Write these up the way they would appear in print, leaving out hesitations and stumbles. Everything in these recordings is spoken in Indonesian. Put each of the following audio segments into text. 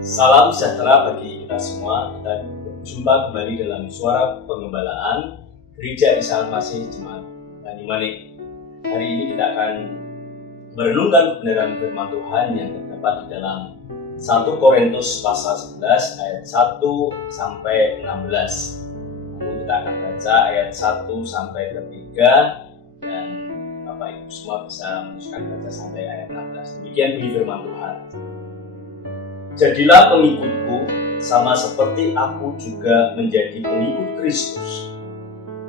Salam sejahtera bagi kita semua. Kita berjumpa kembali dalam Suara Pengembalaan Gereja Isa Al-Masih Jemaat Banyumanik. Hari ini kita akan merenungkan kebenaran firman Tuhan yang terdapat di dalam 1 Korintus pasal 11 ayat 1 sampai 16. Lalu kita akan baca ayat 1 sampai 3 dan Bapak Ibu semua bisa meneruskan baca sampai ayat 16. Demikian bunyi firman Tuhan. Jadilah pengikutku, sama seperti aku juga menjadi pengikut Kristus.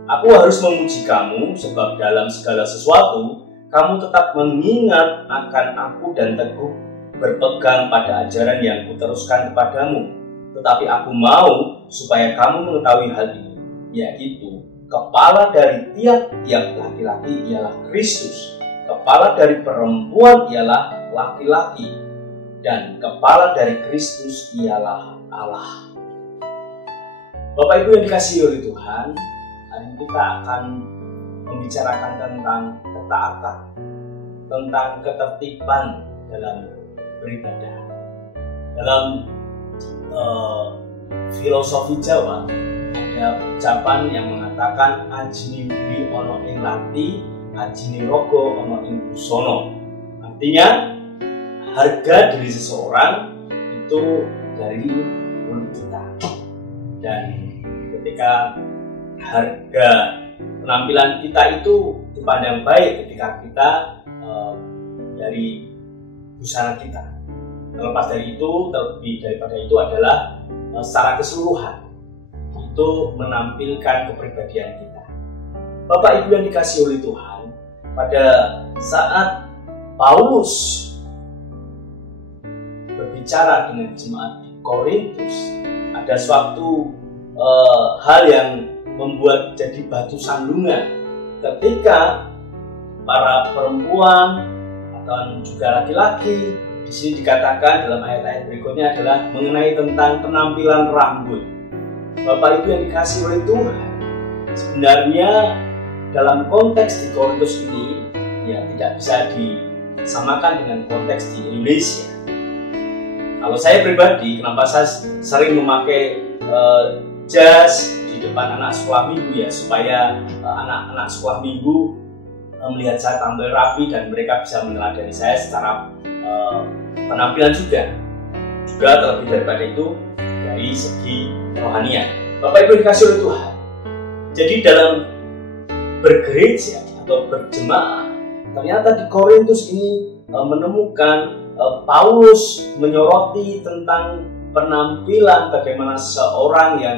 Aku harus memuji kamu, sebab dalam segala sesuatu, kamu tetap mengingat akan aku dan teguh berpegang pada ajaran yang kuteruskan kepadamu. Tetapi aku mau supaya kamu mengetahui hal ini, yaitu kepala dari tiap-tiap laki-laki ialah Kristus, kepala dari perempuan ialah laki-laki, dan kepala dari Kristus ialah Allah. Bapak Ibu yang dikasihi oleh Tuhan, hari ini kita akan membicarakan tentang ketaatan, tentang ketertiban dalam beribadah. Dalam filosofi Jawa ada ucapan yang mengatakan ajine diri ana ing lati, ajine raga ana ing busana. Artinya harga diri seseorang itu dari mulut kita, dan ketika harga penampilan kita itu dipandang baik ketika kita dari busana kita. Terlepas dari itu, terlebih daripada itu adalah secara keseluruhan itu menampilkan kepribadian kita. Bapak Ibu yang dikasihi oleh Tuhan, pada saat Paulus berbicara dengan jemaat di Korintus, ada suatu hal yang membuat jadi batu sandungan ketika para perempuan atau juga laki-laki, di sini dikatakan dalam ayat-ayat berikutnya adalah mengenai tentang penampilan rambut. Bapak Ibu yang dikasihi oleh Tuhan, sebenarnya dalam konteks di Korintus ini ya tidak bisa disamakan dengan konteks di Indonesia. Kalau saya pribadi, kenapa saya sering memakai jas di depan anak sekolah minggu ya, supaya anak-anak sekolah minggu melihat saya tampil rapi dan mereka bisa meneladani saya secara penampilan juga terlebih daripada itu dari segi rohanian. Bapak Ibu dikasih oleh Tuhan, jadi dalam bergereja atau berjemaah, ternyata di Korintus ini menemukan Paulus menyoroti tentang penampilan bagaimana seorang yang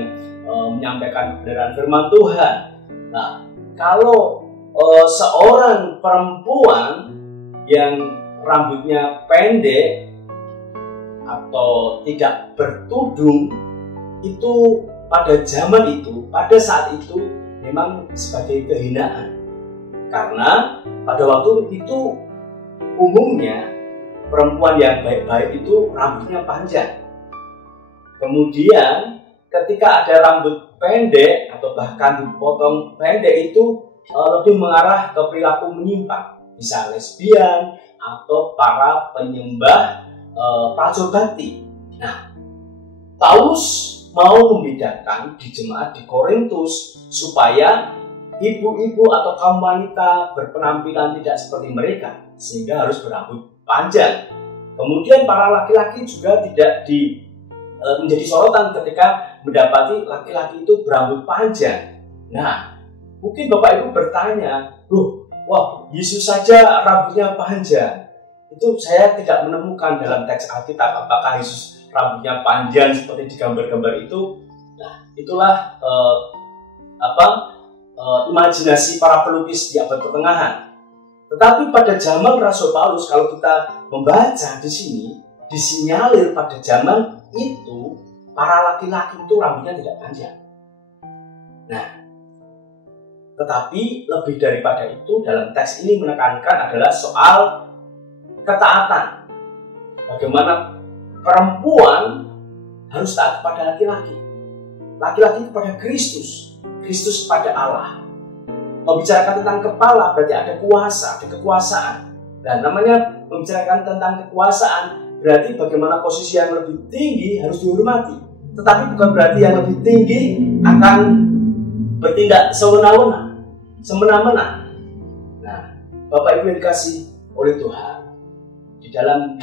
menyampaikan kebenaran firman Tuhan. Nah, kalau seorang perempuan yang rambutnya pendek atau tidak bertudung, itu pada zaman itu, pada saat itu memang sebagai kehinaan. Karena pada waktu itu umumnya perempuan yang baik-baik itu rambutnya panjang. Kemudian ketika ada rambut pendek atau bahkan dipotong pendek itu lebih mengarah ke perilaku menyimpang, bisa lesbian atau para penyembah prajur bakti. Nah, Paulus mau membedakan di jemaat di Korintus supaya ibu-ibu atau kaum wanita berpenampilan tidak seperti mereka, sehingga harus berambut panjang. Kemudian para laki-laki juga tidak menjadi sorotan ketika mendapati laki-laki itu berambut panjang. Nah, mungkin Bapak Ibu bertanya, wah, Yesus saja rambutnya panjang. Itu saya tidak menemukan dalam teks Alkitab apakah Yesus rambutnya panjang seperti di gambar-gambar itu. Nah, itulah imajinasi para pelukis di abad pertengahan. Tetapi pada zaman Rasul Paulus, kalau kita membaca di sini, disinyalir pada zaman itu para laki-laki itu rambutnya tidak panjang. Nah, tetapi lebih daripada itu, dalam teks ini menekankan adalah soal ketaatan. Bagaimana perempuan harus taat kepada laki-laki, laki-laki kepada Kristus, Kristus kepada Allah. Membicarakan tentang kepala berarti ada kuasa, ada kekuasaan. Dan namanya membicarakan tentang kekuasaan berarti bagaimana posisi yang lebih tinggi harus dihormati, tetapi bukan berarti yang lebih tinggi akan bertindak sewenang-wenang, semena-mena. Nah, Bapak Ibu yang dikasih oleh Tuhan, di dalam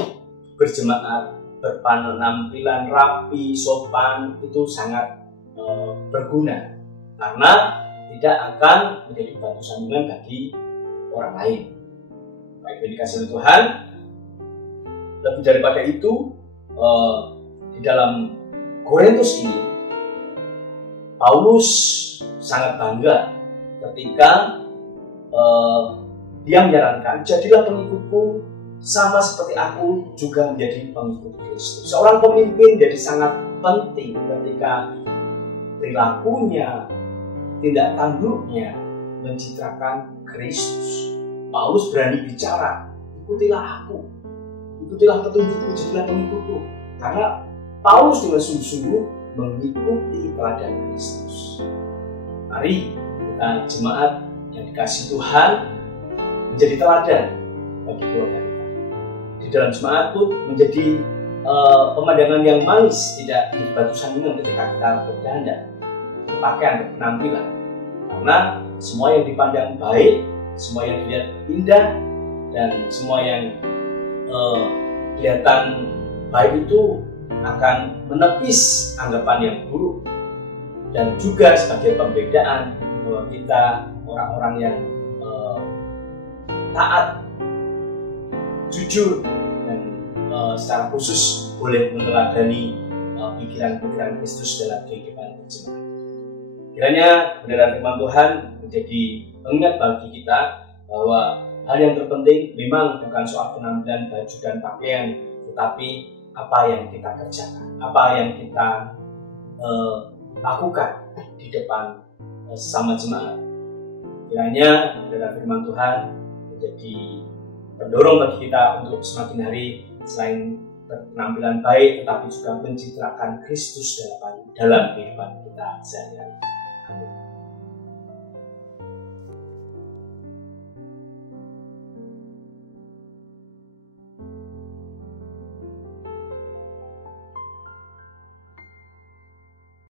berjemaat, berpenampilan rapi, sopan itu sangat berguna, karena tidak akan menjadi batu sandungan bagi orang lain. Bapak Ibu yang dikasih oleh Tuhan, lebih daripada itu, di dalam Korintus ini Paulus sangat bangga ketika dia menyarankan, jadilah pengikutku sama seperti aku juga menjadi pengikut Kristus. Seorang pemimpin jadi sangat penting ketika perilakunya, tindak tanduknya mencitrakan Kristus. Paulus berani bicara, ikutilah aku, ikutilah petunjukku, jadilah pengikutku. Karena Paulus dengan sungguh-sungguh mengikuti teladan Kristus. Mari kita jemaat yang dikasih Tuhan menjadi teladan bagi keluarga kita. Di dalam jemaat pun menjadi pemandangan yang manis, tidak di batu sandungan ketika kita berdandan, berpakaian, berpenampilan. Karena semua yang dipandang baik, semua yang dilihat indah, dan semua yang kelihatan baik itu akan menepis anggapan yang buruk, dan juga sebagai pembedaan bahwa kita orang-orang yang taat, jujur, dan secara khusus boleh meneladani pikiran-pikiran Kristus dalam kehidupan berjemaat. Kiranya kebenaran firman Tuhan menjadi pengingat bagi kita bahwa hal yang terpenting memang bukan soal penampilan baju dan pakaian, tetapi apa yang kita kerjakan, apa yang kita lakukan di depan sesama jemaat. Kiranya kebenaran firman Tuhan menjadi pendorong bagi kita untuk semakin hari selain berpenampilan baik, tetapi juga mencitrakan Kristus dalam kehidupan kita sehari-hari.